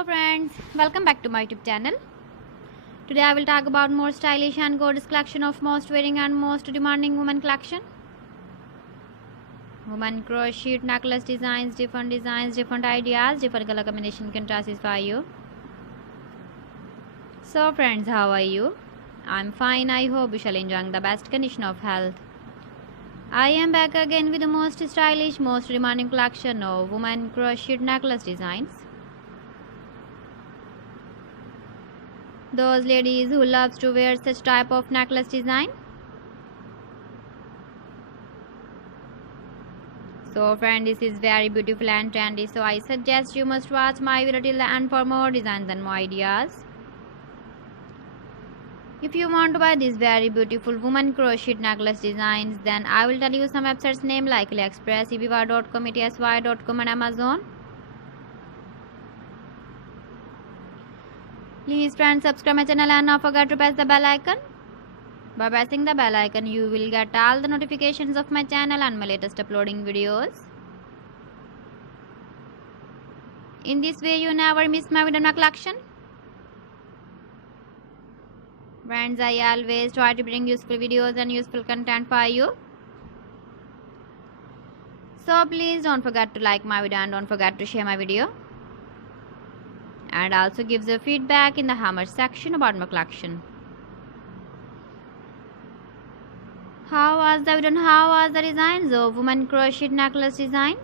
Hello friends, welcome back to my YouTube channel. Today I will talk about more stylish and gorgeous collection of most wearing and most demanding women collection. Women crochet necklace designs, different ideas, different color combination can satisfy you. So friends, how are you? I'm fine. I hope you shall enjoy the best condition of health. I am back again with the most stylish, most demanding collection of women crochet necklace designs. Those ladies who loves to wear such type of necklace design. So friend, this is very beautiful and trendy, so I suggest you must watch my video till the end for more designs and more ideas. If you want to buy these very beautiful woman crochet necklace designs, then I will tell you some websites name like AliExpress, eBay.com, etsy.com and Amazon. Please friends, subscribe my channel and not forget to press the bell icon. By pressing the bell icon, you will get all the notifications of my channel and my latest uploading videos. In this way, you never miss my video collection. Friends, I always try to bring useful videos and useful content for you. So please don't forget to like my video and don't forget to share my video. And also give the feedback in the comment section about my collection. How was the video and how was the designs of women crochet necklace design?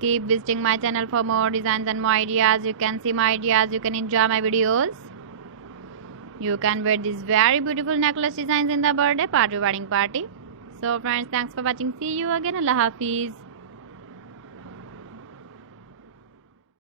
Keep visiting my channel for more designs and more ideas. You can see my ideas, you can enjoy my videos. You can wear these very beautiful necklace designs in the birthday party, wedding party. So friends, thanks for watching. See you again. Allah Hafiz.